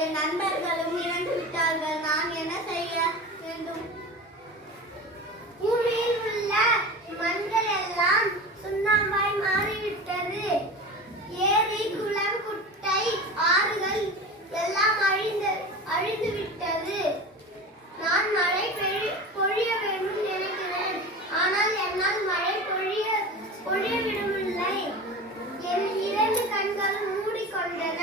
என் நண்பர்களும் இறந்து விட்டார்கள். நான் என்ன செய்ய வேண்டும்? பூமியில் உள்ள மண்கள் எல்லாம் சுண்ணாம்பாய் மாறிவிட்டது. ஏரி, குளம், குட்டை, ஆறுகள் எல்லாம் அழிந்து விட்டது. நான் மழை பொழிய வேண்டும் நினைக்கிறேன். ஆனால் என்னால் மழை பொழிய விடவில்லை. என் 2 கண்களும் மூடிக்கொண்டன.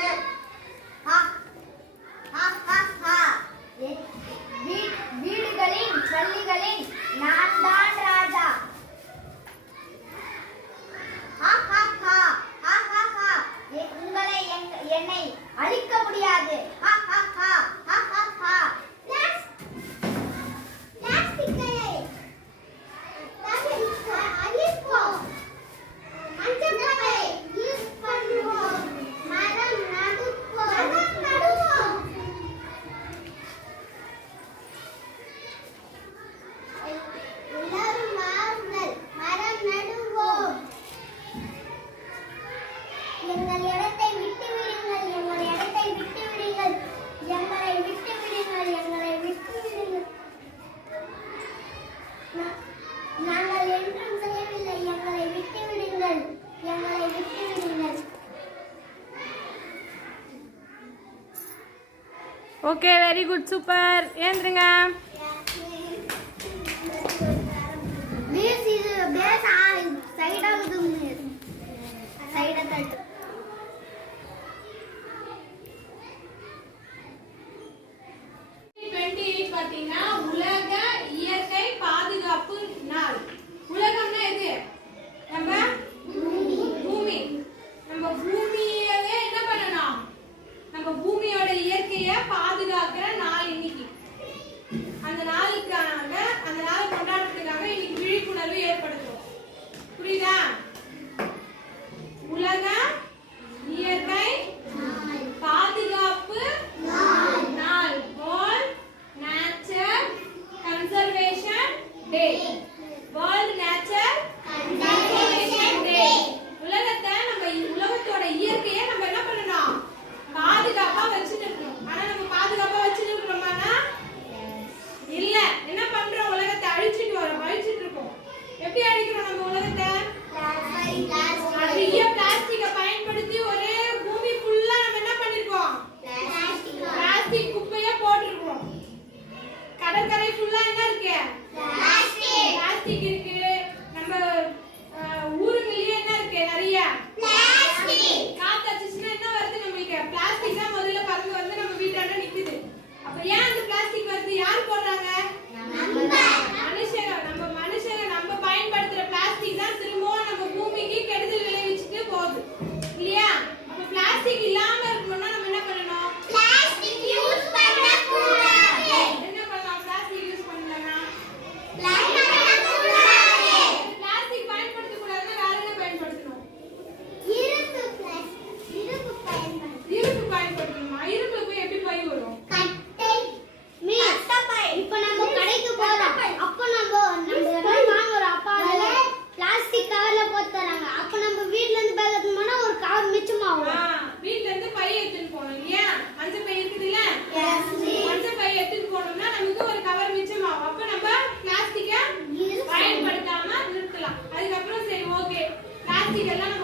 வீடுகளின் பள்ளிகளின் நான் தான் ராஜா. உங்களை என்னை அழிக்க முடியாது. எங்கள் இடத்தை விட்டு விடுங்கள், எங்கள் இடத்தை விட்டு விடுங்கள், எங்களை விட்டு விடுங்கள், எங்களை விட்டு விடுங்கள். நாங்கள் என்றும் செய்யவில்லை. எங்களை விட்டு விடுங்கள், எங்களை விட்டு விடுங்கள். Okay, very good, super. ஏந்திருங்க. மிஸ் இது பேஸ் சைடாகுது. சைடா தட்டு. பாத்தீங்கன்னா உலக இயற்கை பாதுகாப்பு நாள். உலகம்னா எது? நம்ம பூமி. நம்ம பூமியவே என்ன பண்ணணும்? நம்ம பூமியோட இயற்கையை பாதுகாக்கிற நாள் இன்னைக்கு. அந்த நாளுக்காக, அந்த நாளை கொண்டாடுறதுக்காக இன்னைக்கு விழிப்புணர்வு ஏற்படுத்துறோம். புரியுதா? உலக இயற்கை பாதுகாப்பு நாள். வேர்ல்ட் நேச்சர் கன்சர்வேஷன் டே. வேர்ல்ட் நேச்சர் கன்சர்வேஷன் டே. உலகத்தோட இயற்கையை நம்ம என்ன பண்ணணும்? பாதுகாப்பா வச்சுட்டு இருக்கணும். ஆனா நம்ம பாதுகாப்பா வச்சுட்டு இருக்கோமானா இல்ல. என்ன பண்றோம்? உலகத்தை அழிச்சிட்டு இருக்கோம். எப்படி அழிக்கிறோம் நம்ம உலகத்தை? நிறைய பிளாஸ்டிக்கை பயன்படுத்தி ஒரே பூமி ஃபுல்லா நம்ம என்ன பண்ணிருக்கோம்? பிளாஸ்டிக் குப்பையா போட்டிருக்கோம். கடற்கரை ஃபுல்லா என்ன இருக்கு? பிளாஸ்டிக் இருக்கு. நம்ம ஊருங்களையே என்ன இருக்கு? நிறைய காத்து அடிச்சுன்னா என்ன வருது? நம்மளுக்கு பிளாஸ்டிக் தான் முதல்ல பறந்து வந்து நம்ம வீட்டாண்ட நிக்குது. அப்ப ஏன் அந்த பிளாஸ்டிக் வருது? யார் போடுறாங்க? மனுஷங்க. நம்ம பயன்படுத்துற பிளாஸ்டிக் தான் திரும்பவும் நம்ம பூமிக்கு கெடுதல் விளைவிச்சுட்டு போகுது இல்லையா? அப்ப பிளாஸ்டிக் இல்லாம இருக்கணும்னா நம்ம என்ன பண்ணணும்? பிளாஸ்டிக் யூஸ் பண்ணக்கூடாது. என்ன பண்ணலாம்? பிளாஸ்டிக் யூஸ் பண்ணலனா பிளாஸ்டிக் பயன்படுத்த கூடாதுன்னா வேற என்ன பயன்படுத்தணும்? இரும்பு பயன்படுத்தணுமா? இரும்புல போய் எப்படி பை வரும்? இப்ப நம்ம கடைக்கு போறோம். அப்ப நம்ம வாங்குறோம். அப்ப அதுல பிளாஸ்டிக் கவர்ல போட்டு தராங்க. அப்ப நம்ம வீட்ல இருந்து பேக் எடுத்துனோம்னா ஒரு கவர் மிச்சமாகும். வீட்ல இருந்து பை எடுத்துட்டு போறோம் இல்லையா? மஞ்சள் பை இருக்குது இல்ல? மஞ்சள் பை எடுத்துட்டு போனோம்னா நமக்கு ஒரு கவர் மிச்சமாகும். அப்ப நம்ம பிளாஸ்டிக்க பயன்படுத்தாம நிறுத்தலாம். அதுக்கப்புறம் சரி ஓகே, பிளாஸ்டிக் எல்லாம்